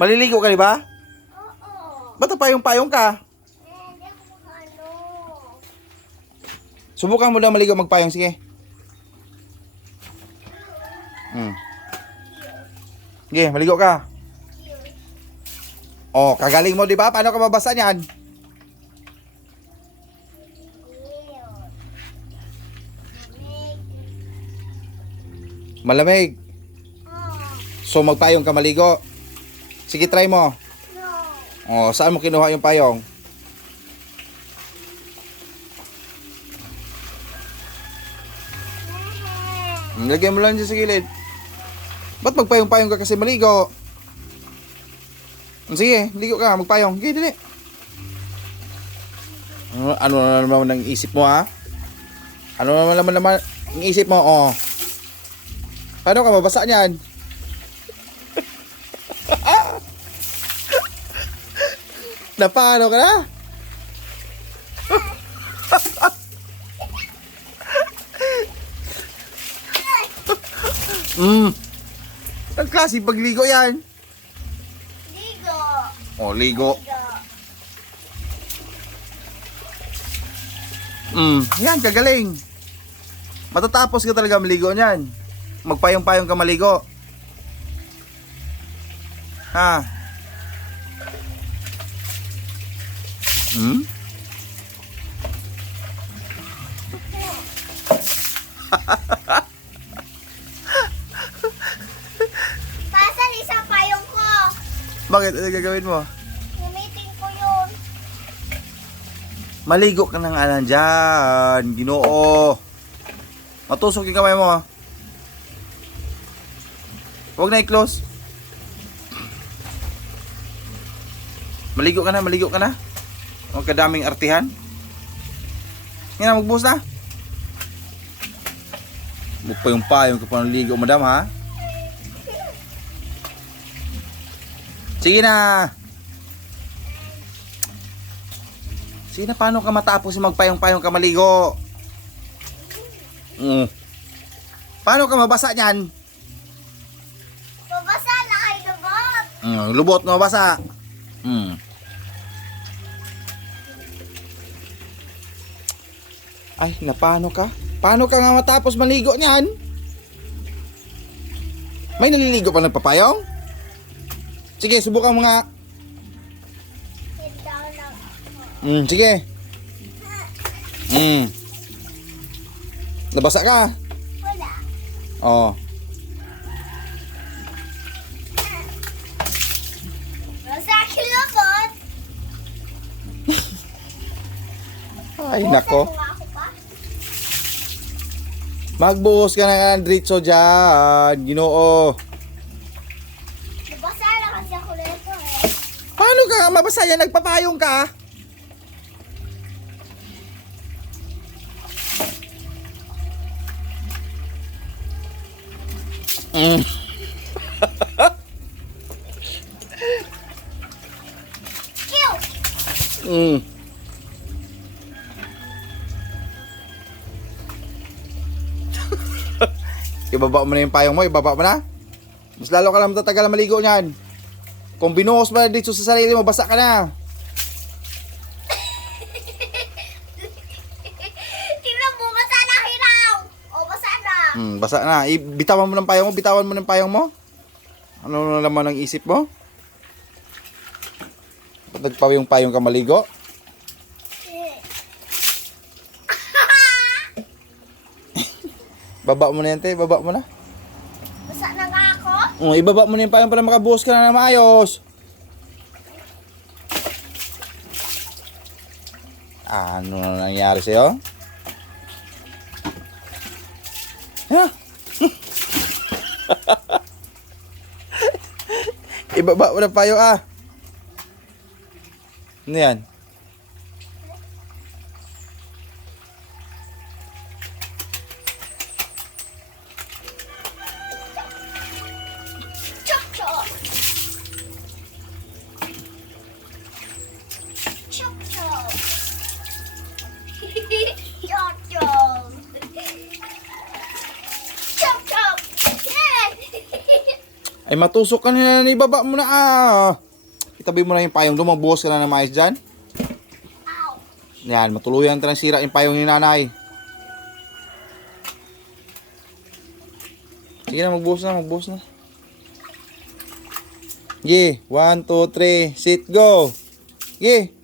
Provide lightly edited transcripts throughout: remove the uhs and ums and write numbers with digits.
Maliligo ka, di ba? Oo. Ba't payong-payong ka? Hindi ako ano. Subukan mo daw maligo magpayong, sige. Sige, maligo ka. Oh, kagaling mo, di ba? Paano ka mabasa niyan? Malamig. So, magpayong ka maligo. Sige, try mo. No. Oh, saan mo kinuha yung payong? Lagyan mo lang dyan sa gilid. Ba't magpayong-payong ka kasi maligo? Sige, ligo ka, magpayong. Sige, dali. Ano na naman ang isip mo, ha? Ano naman ang isip mo, oh? Paano ka mabasa niyan? Napaano ka na? Ang klase pagligo yan. Ligo. Oh, ligo. Ligo. Yan, kagaling. Matatapos ka talaga maligo niyan. Magpayong-payong ka maligo. Ha? Pasan isang payong ko. Bakit? Ano gagawin mo? Gamitin ko yun. Maligo ka ng alan dyan. Ginoo. Matusok yung kamay mo, ha? Huwag na i-close. Maligo ka na, maligo ka na. Huwag kadaming artihan. Ngayon na, magbuhos na. Magpayong-payong ka pa ng ligo, madam, ha? Sige na. Sige na, paano ka matapos yung magpayong-payong ka maligo? Paano ka mabasa niyan? Babasa na kay lubot. Lubot na mabasa. Ay, napano ka? Paano ka nga matapos maligo niyan? May naliligo pa ng papayong? Sige, subukan mo nga. Sit down lang ako. Sige. Nabasa ka? Wala. Oo. Basa akin lubot. Ay, nako. Basa ako pa. Magbuhos ka na ng diretso dyan. Ginoo. Basa na kasi ako nito eh. Paano ka mabasa yan? Nagpapayong ka? Cute. Ibaba mo na yung payong mo, ibaba mo na. Mas lalo ka lang matatagal na maligo niyan. Kung binuhos mo na dito sa sarili mo, basa ka na. Tingnan mo, basa na hiraw. O, basa na. Basa na. Bitawan mo ng payong mo, bitawan mo ng payong mo. Ano na naman ang isip mo? Ba't nagpawing-payong ka maligo? Baba mo na yan, te. Baba mo na. Basa na nga ako. Ibaba mo na yung payong para makabuhos ka na ng maayos. Ano na nangyari sa'yo? Ha? Ibaba mo na payong, ah. Ano yan? Chok, chok. Chok, chok. Chok, chok. Chok, chok. Ay, matusok ka na, ibaba mo na Itabi mo na yung payong doon, magbuhos ka na ng mais dyan. Ow. Yan, matuluyan ka ng sira yung payong ni nanay. Sige na, magbuhos na. Sige, 1, 2, 3, sit, go. Sige.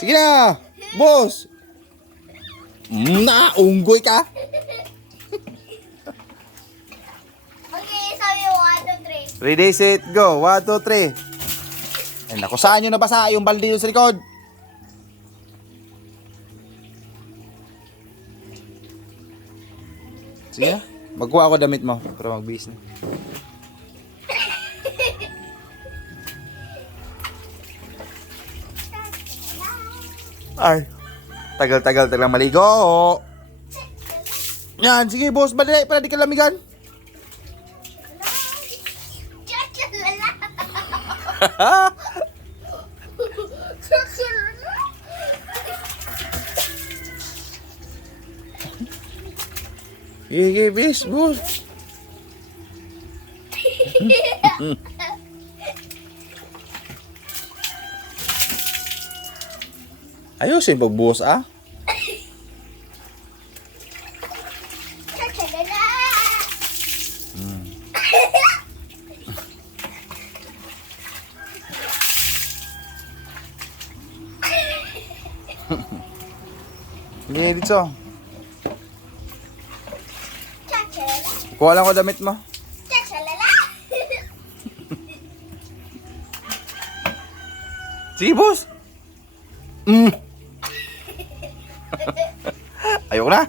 Sige na, boss. Unggoy ka. Okay, sabi mo, 1, 2, 3. Ready, set, go. 1, 2, 3. Ay, naku, saan nyo nabasa yung balde yun sa likod? Sige na. Magkuha ako damit mo para magbihis na. Ay, tagal lang maligo. Yan, sige boss, madali para di ka lamigan. Chachalala. Sige, bis, boss. Ayusin pagbuhos Chachalala. Sige, dito. Chachalala. Kuha lang ko damit mo. Chachalala. Sige, boss. Ayoko na.